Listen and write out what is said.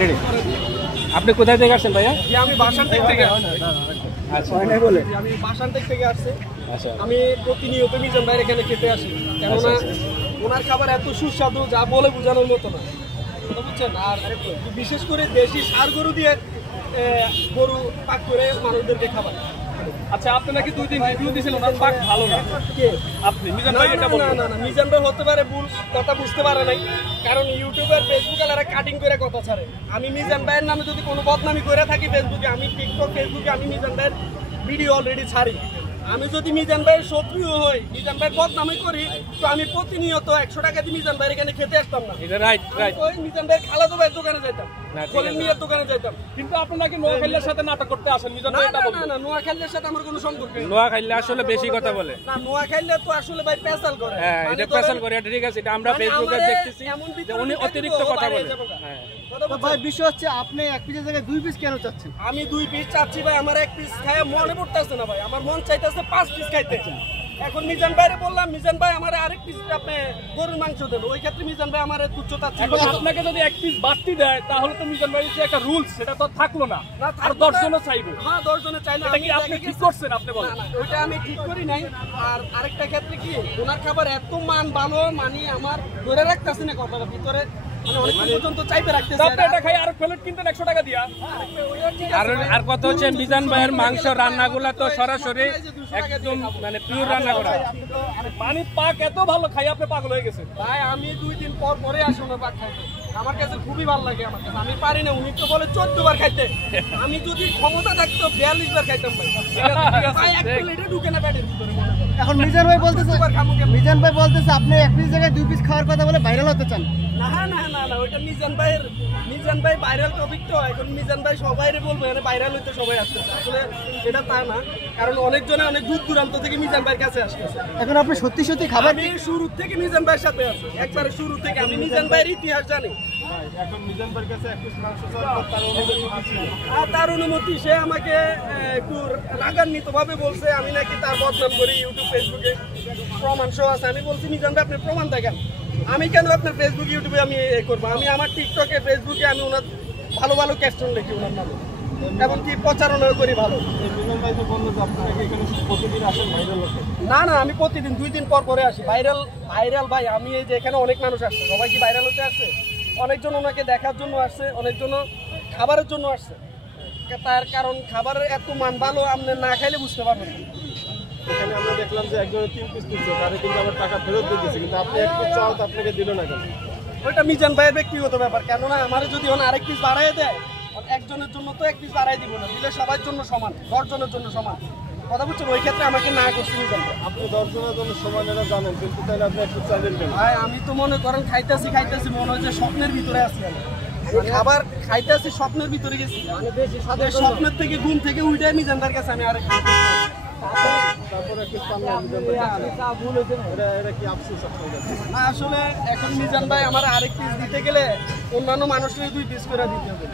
Ready. আপনি কোথায় থেকে আসছেন ভাইয়া? আমি বাসানটেক থেকে আসছি। আচ্ছা বলে আমি বাসানটেক থেকে আসছি। আচ্ছা আমি প্রতিনিয়ত মিজান ভাইয়ের এখানে খেতে আসি, কেননা ওনার খাবার এত সুস্বাদু যা বলে বোঝানোর মতো না, কথা বুঝছেন। আর বিশেষ করে দেশি ষাঁড় গরু দিয়ে গরু পাক করে মানুষদেরকে খাবার। আচ্ছা, আপনি নাকি 2 দিন রিভিউ দিয়েছেন ওনার পাক ভালো না, আপনি মিজান ভাই এটা বলেন? না, মিজান ভাই হতে পারে ভুল কথা বুঝতে পারে নাই, কারণ ইউটিউব আর ফেসবুক এরা কাটিং করে কথা ছাড়ে। আমি মিজান ভাইয়ের নামে যদি কোনো বদনামি করে থাকি ফেসবুকে, আমি টিকটক ফেসবুকে আমি মিজান ভাইয়ের ভিডিও অলরেডি ছাড়ি। আমি যদি মিজান ভাইয়ের শত্রু হই, মিজান ভাইয়ের বদনামি করি, তো আমি প্রতিনিয়ত 100 টাকা দিয়ে মিজান ভাইয়ের এখানে খেতে আসতাম না। এটা রাইট রাইট। ওই মিজান ভাইয়ের খালাতো ভাইয়ের দোকানে যেতাম, খলিল মিয়ার দোকানে যেতাম। কিন্তু আপনি নাকি নোয়াখালীর সাথে নাটক করতে আসেন, মিজান ভাই এটা বলেন? না, নোয়াখালীর সাথে আমার কোনো সম্পর্ক নেই। নোয়াখালী আসলে বেশি কথা বলে না, নোয়াখালী তো আসলে ভাই পেশাল করে। হ্যাঁ, এটা পেশাল করে, এটা ঠিক আছে, এটা আমরা ফেসবুকে দেখতেছি যে উনি অতিরিক্ত কথা বলে। হ্যাঁ ভাই, বিষয় হচ্ছে আপনি এক পিসের জায়গায় 2 পিস কেন চাচ্ছেন? আমি 2 পিস চাচ্ছি ভাই, আমার 1 পিস খায় মনে পড়তেছে না ভাই, আমার মন চাইতেছে 5 পিস খাইতে। এখন মিজান ভাইরে বললাম, মিজান ভাই আমার আরেক পিস আপনি গরুর মাংস দেন, ওই ক্ষেত্রে মিজান ভাই আমার তুচ্ছতা ছিল। এখন আপনাকে যদি 1 পিস বাড়তি দেয় তাহলে তো মিজান ভাই যে একটা রুলস সেটা তো থাকলো না, আর 10 জনও চাইবে। হ্যাঁ, 10 জনে চাইলে এটা কি আপনি ঠিক করছেন? আপনি বলেন। না, ওইটা আমি ঠিক করি নাই। আর আরেকটা ক্ষেত্রে কি, ওনার খাবার এত মান ভালো, মানে আমার ধরে রাখতেছি না কথাটা ভিতরে, মানে অনেক পর্যন্ত চাইতে রাখতেছি। আপনি এটা খাই আর প্লেট কিনতেন 100 টাকা দিয়া। আর কথা হচ্ছে মিজান ভাইয়ের মাংস রান্নাগুলা তো সরাসরি একদম মানে পিওর রান্না করা, মানে পাক এত ভালো খাই আপনি পাগল হয়ে গেছেন ভাই। আমি 2 দিন পরে আসি ওনার পাক খাইতে, আমার কাছে খুবই ভালো লাগে। আমার কাছে আমি পারি না, উনি তো বলে 14 বার খাইতে, আমি যদি ক্ষমতা থাকতো 42 বার খাইতাম ভাই। ভাই এক প্লেটে ঢুকে না পেটের ভিতরে। এখন মিজান ভাই বলতেছে আপনি 1 পিস জায়গায় 2 পিস খাওয়ার কথা বলে ভাইরাল হতে চান। না, ওইটা মিজান ভাই ভাইরাল টপিক তো। এখন মিজান ভাই সবাইরে বলবো এখানে ভাইরাল হইতে সবাই আসতেছে, আসলে এটা তা না, কারণ অনেকজনে অনেক দূর দূরান্ত থেকে মিজান ভাইয়ের কাছে আসতেছে। এখন আপনি সত্যি সত্যি খাবার, আমি শুরু থেকে মিজান ভাইয়ের সাথে আছি, একবারে শুরু থেকে আমি মিজান ভাইয়ের ইতিহাস জানি। এখন মিজান ভাইয়ের কাছে 1 পিস মাংস চাওয়ার পর তার অনুমতি সে আমাকে একটু রাগান্বিত ভাবে বলছে আমি নাকি তার বদনাম করি ইউটিউব ফেসবুকে, প্রমাণ সহ আছে। আমি বলছি মিজান ভাই আপনি প্রমাণ দেখেন, আমি কেন আপনার ফেসবুক ইউটিউবে আমি করবো? আমি আমার টিকটকে ফেসবুকে আমি ওনার ভালো ভালো ক্যাপশন লিখি ওনার নামে, এমনকি প্রচারণাও করি ভালো। মিজান ভাই তো বললো যে আপনি নাকি এখানে প্রতিদিন আসেন ভাইরাল হতে। না, আমি প্রতিদিন 2 দিন পরে আসি। ভাইরাল ভাই, আমি এই যে এখানে অনেক মানুষ আসছে, সবাই কি ভাইরাল হতে আসছে? অনেকজন ওনাকে দেখার জন্য আসছে, অনেকজন খাবারের জন্য আসছে। তার কারণ খাবারের এত মান ভালো, আপনি না খাইলে বুঝতে পারবেন না। এখানে আমরা দেখলাম যে একজনের 3 পিস দিচ্ছে, তারে কিন্তু আবার টাকা ফেরত দিয়ে দিচ্ছে, কিন্তু আপনি 1 পিস চাও তো আপনাকে দিল না কেন? ওইটা মিজান ভাইয়ের ব্যক্তিগত ব্যাপার, কেননা আমার যদি আরেক পিস বাড়াই দেয়, একজনের জন্য তো 1 পিস বাড়াই দিব না, দিলে সবার জন্য সমান, 10 জনের জন্য সমান, কথা বুঝছেন? ওই ক্ষেত্রে আমাকে না করছি মিজান ভাই। আপনি 10 জনের জন্য সমান এটা জানেন, কিন্তু তাহলে আপনি 1 পিস চাইলেন কেন? ভাই আমি তো মনে করেন খাইতেছি মনে হচ্ছে স্বপ্নের ভিতরে আছি আমি। খাবার খাইতেছি স্বপ্নের ভিতরে গেছি, স্বপ্নের থেকে ঘুম থেকে উঠে মিজান ভাইয়ের কাছে আমি আরেক তারপরে 1 পিস পান না মিজান ভাই, এটা কি আফসোস আপনার কাছে? না, আসলে এখন মিজান ভাই আমার আরেক পিস দিতে গেলে অন্যান্য মানুষকে 2 পিস করে দিতে হবে।